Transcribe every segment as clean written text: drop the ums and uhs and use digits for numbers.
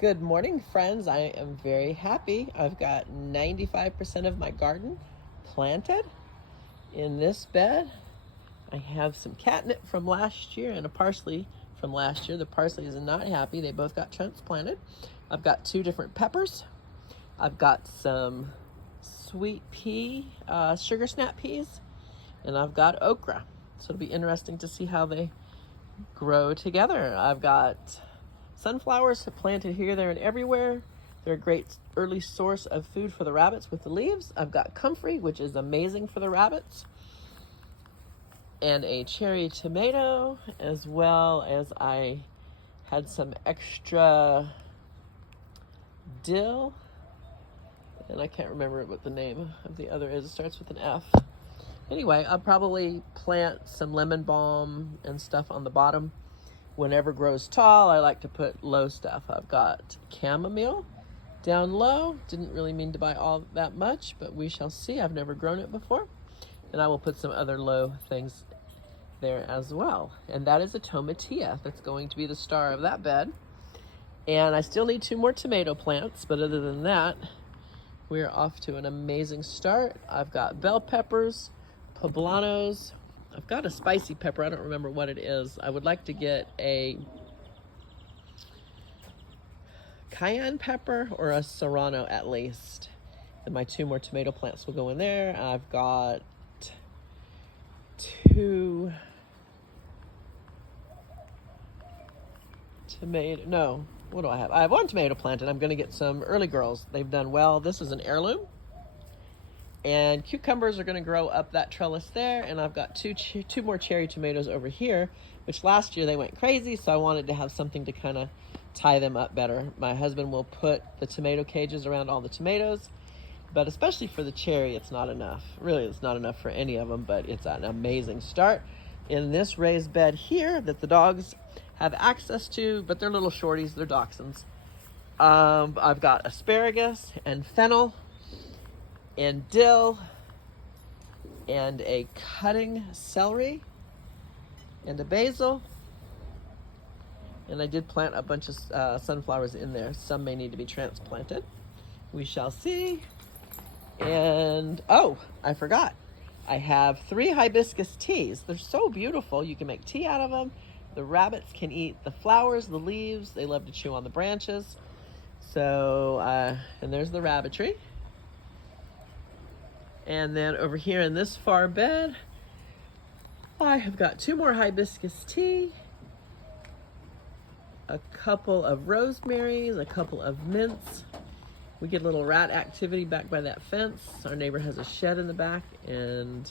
Good morning, friends. I am very happy. I've got 95% of my garden planted in this bed. I have some catnip from last year and a parsley from last year. The parsley is not happy. They both got transplanted. I've got two different peppers. I've got some sweet pea, sugar snap peas, and I've got okra. So it'll be interesting to see how they grow together. I've got sunflowers planted here, there, and everywhere. They're a great early source of food for the rabbits with the leaves. I've got comfrey, which is amazing for the rabbits, and a cherry tomato, as well as I had some extra dill, and I can't remember what the name of the other is. It starts with an F. Anyway, I'll probably plant some lemon balm and stuff on the bottom. Whenever grows tall, I like to put low stuff. I've got chamomile down low. Didn't really mean to buy all that much, but we shall see. I've never grown it before. And I will put some other low things there as well. And that is a tomatillo that's going to be the star of that bed. And I still need 2 more tomato plants, but other than that, we're off to an amazing start. I've got bell peppers, poblanos. I've got a spicy pepper. I don't remember what it is. I would like to get a cayenne pepper or a serrano at least. And my 2 more tomato plants will go in there. I've got 2 tomato, no, what do I have? I have 1 tomato planted. I'm going to get some early girls. They've done well. This is an heirloom. And cucumbers are going to grow up that trellis there. And I've got two more cherry tomatoes over here, which last year they went crazy. So I wanted to have something to kind of tie them up better. My husband will put the tomato cages around all the tomatoes, but especially for the cherry, it's not enough. Really, it's not enough for any of them, but it's an amazing start in this raised bed here that the dogs have access to, but they're little shorties, they're dachshunds. I've got asparagus and fennel and dill and a cutting celery and a basil. And I did plant a bunch of sunflowers in there. Some may need to be transplanted. We shall see. And, oh, I forgot. I have 3 hibiscus teas. They're so beautiful. You can make tea out of them. The rabbits can eat the flowers, the leaves. They love to chew on the branches. So, and there's the rabbitry. And then over here in this far bed, I have got 2 more hibiscus tea, a couple of rosemaries, a couple of mints. We get a little rat activity back by that fence. Our neighbor has a shed in the back, and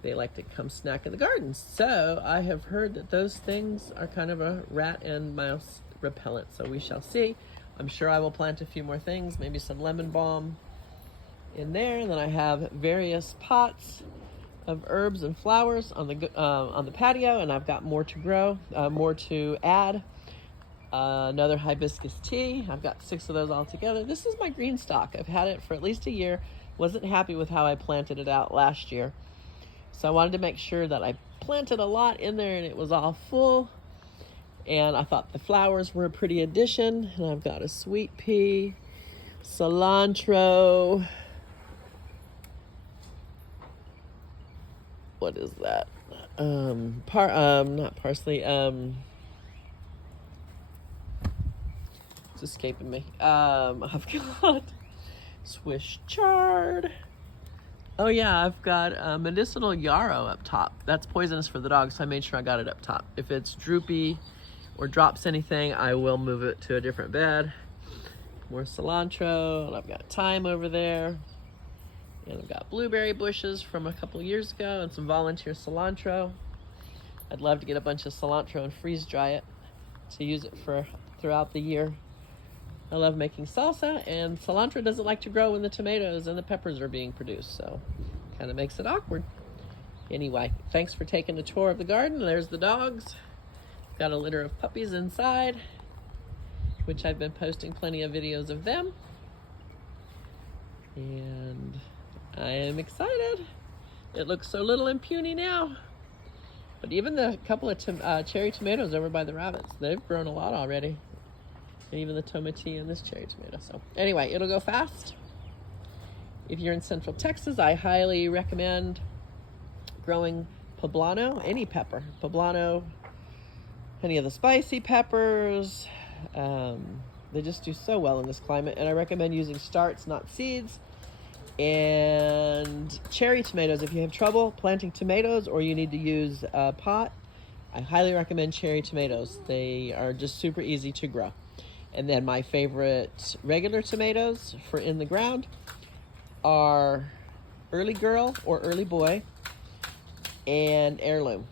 they like to come snack in the garden. So I have heard that those things are kind of a rat and mouse repellent. So we shall see. I'm sure I will plant a few more things, maybe some lemon balm in there. And then I have various pots of herbs and flowers on the patio, and I've got more to grow, more to add. Another hibiscus tea. I've got 6 of those all together. This is my green stock. I've had it for at least a year. Wasn't happy with how I planted it out last year. So I wanted to make sure that I planted a lot in there and it was all full. And I thought the flowers were a pretty addition. And I've got a sweet pea, cilantro. What is that? Not parsley. It's escaping me. I've got Swiss chard. Oh yeah, I've got medicinal yarrow up top. That's poisonous for the dogs, so I made sure I got it up top. If it's droopy or drops anything, I will move it to a different bed. More cilantro, and I've got thyme over there. And I've got blueberry bushes from a couple years ago and some volunteer cilantro. I'd love to get a bunch of cilantro and freeze dry it to use it for throughout the year. I love making salsa, and cilantro doesn't like to grow when the tomatoes and the peppers are being produced, so kind of makes it awkward. Anyway, thanks for taking a tour of the garden. There's the dogs. Got a litter of puppies inside, which I've been posting plenty of videos of them. And I am excited. It looks so little and puny now. But even the couple of cherry tomatoes over by the rabbits, they've grown a lot already. and even the tomatillo and this cherry tomato. So anyway, it'll go fast. If you're in Central Texas, I highly recommend growing poblano, any pepper. Poblano, any of the spicy peppers. They just do so well in this climate, and I recommend using starts, not seeds. And cherry tomatoes, if you have trouble planting tomatoes or you need to use a pot, I highly recommend cherry tomatoes. They are just super easy to grow. And then my favorite regular tomatoes for in the ground are Early Girl or Early Boy and Heirloom.